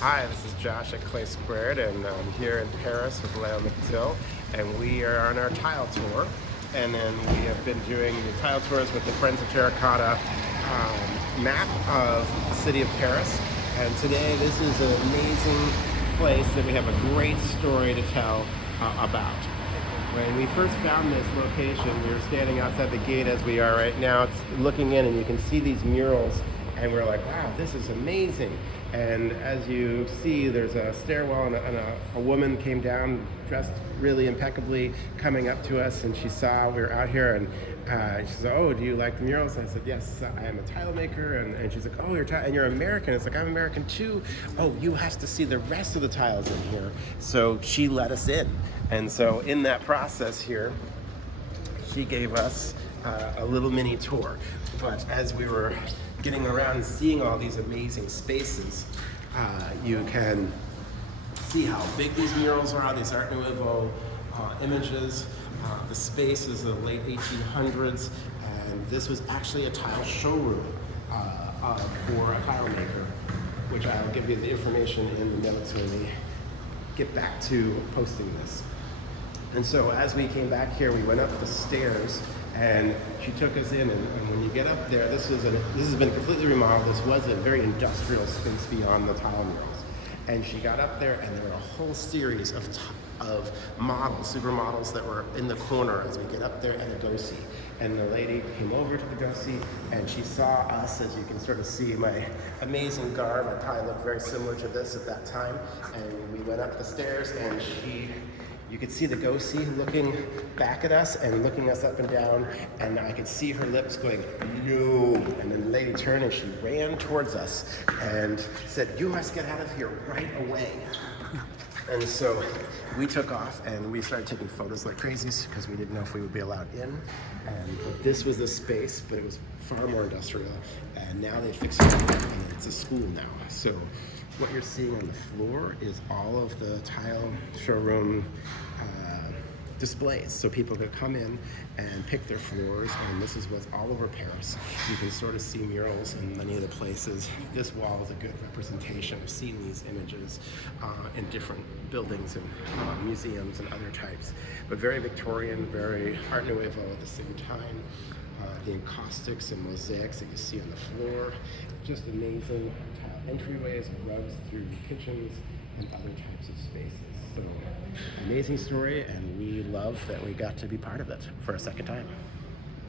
Hi, this is Josh at Clay Squared, and I'm here in Paris with Leo McDill, and we are on our tile tour. And then we have been doing the tile tours with the Friends of Terracotta map of the city of Paris. And today, this is an amazing place that we have a great story to tell about. When we first found this location, we were standing outside the gate as we are right now. It's looking in, and you can see these murals, and we're like, wow, this is amazing. And as you see, there's a stairwell, and a woman came down dressed really impeccably, coming up to us, and she saw we were out here, and she said, oh, do you like the murals? And I said, yes, I am a tile maker. And she's like, oh, you're American. It's like, I'm American too. Oh, you have to see the rest of the tiles in here. So she let us in. And so in that process here, she gave us a little mini tour. But as we were getting around and seeing all these amazing spaces, you can see how big these murals are, these Art Nouveau images. The space is the late 1800s, and this was actually a tile showroom for a tile maker, which I'll give you the information in the notes when we get back to posting this. And so as we came back here, we went up the stairs, and she took us in, and when you get up there, this has been completely remodeled. This was a very industrial space beyond the tile murals. And she got up there, and there were a whole series of models, supermodels that were in the corner as we get up there and a go-see. And the lady came over to the go-see, and she saw us, as you can sort of see my amazing garb. I probably looked very similar to this at that time. And we went up the stairs, and you could see the go-see looking back at us and looking us up and down, and I could see her lips going, no. And then the lady turned and she ran towards us and said, you must get out of here right away. And so we took off and we started taking photos like crazies because we didn't know if we would be allowed in. But this was the space, but it was far more industrial. And now they fixed it up, and it's a school now. So what you're seeing on the floor is all of the tile showroom displays. So people could come in and pick their floors, and this is what's all over Paris. You can sort of see murals in many of the places. This wall is a good representation of seeing these images in different buildings and museums and other types. But very Victorian, very Art Nouveau at the same time. The encaustics and mosaics that you see on the floor, just amazing entryways, rugs through kitchens and other types of spaces. So amazing story, and we love that we got to be part of it for a second time.